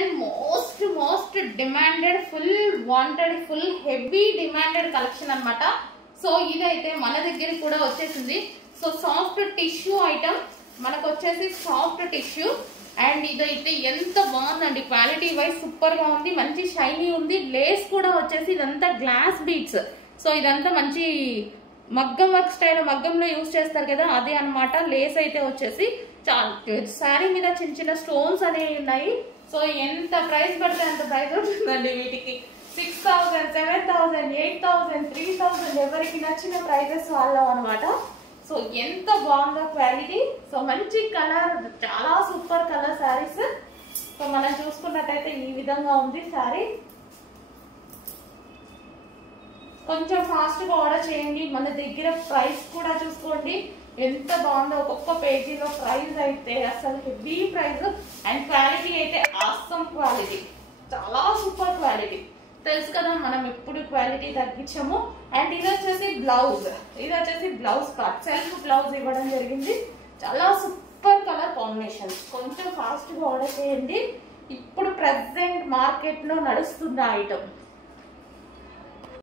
Present most demanded, full wanted, full heavy demanded collection అన్నమాట. So ఇదైతే మన దగ్గర కూడా వచ్చేసింది. సో సాఫ్ట్ టిష్యూ ఐటమ్ మనకు వచ్చేసి సాఫ్ట్ టిష్యూ. అండ్ ఇదైతే ఎంత బాగుందండి, క్వాలిటీ వైజ్ సూపర్ గా ఉంది, మంచి షైనీ ఉంది. లేస్ కూడా వచ్చేసి ఇదంతా గ్లాస్ బీడ్స్. సో ఇదంతా మంచి మగ్గం వర్క్ స్టైల్, మగ్గంలో యూజ్ చేస్తారు కదా, అదే అనమాట. లేస్ అయితే వచ్చేసి శారీ మీద చిన్న చిన్న స్టోన్స్ అనేవి ఉన్నాయి. సో ఎంత ప్రైస్ పడితే అంత ప్రైస్ ఉంటుందండి వీటికి. 6,000, 7,000, 8,000, 3,000 ఎవరికి నచ్చిన ప్రైజెస్ వాళ్ళం అనమాట. సో ఎంత బాగుందో క్వాలిటీ. సో మంచి కలర్, చాలా సూపర్ కలర్ శారీస్. సో మనం చూసుకున్నట్టయితే ఈ విధంగా ఉంది శారీ. కొంచెం ఫాస్ట్ గా ఆర్డర్ చేయండి. మన దగ్గర ప్రైస్ కూడా చూసుకోండి ఎంత బాగుందో. ఒక్కొక్క పేజీలో ప్రైస్ అయితే అసలు హెవీ ప్రైస్. అండ్ క్వాలిటీ అయితే ఆసమ్ క్వాలిటీ, చాలా సూపర్ క్వాలిటీ. తెలుసు కదా మనం ఎప్పుడు క్వాలిటీ తగ్గించాము. అండ్ ఇది వచ్చేసి బ్లౌజ్, ఇది వచ్చేసి బ్లౌజ్ పార్ట్, సెల్ఫ్ బ్లౌజ్ ఇవ్వడం జరిగింది. చాలా సూపర్ కలర్ కాంబినేషన్. కొంచెం ఫాస్ట్ గా ఆర్డర్ చేయండి. ఇప్పుడు ప్రెసెంట్ మార్కెట్ లో నడుస్తున్న ఐటమ్.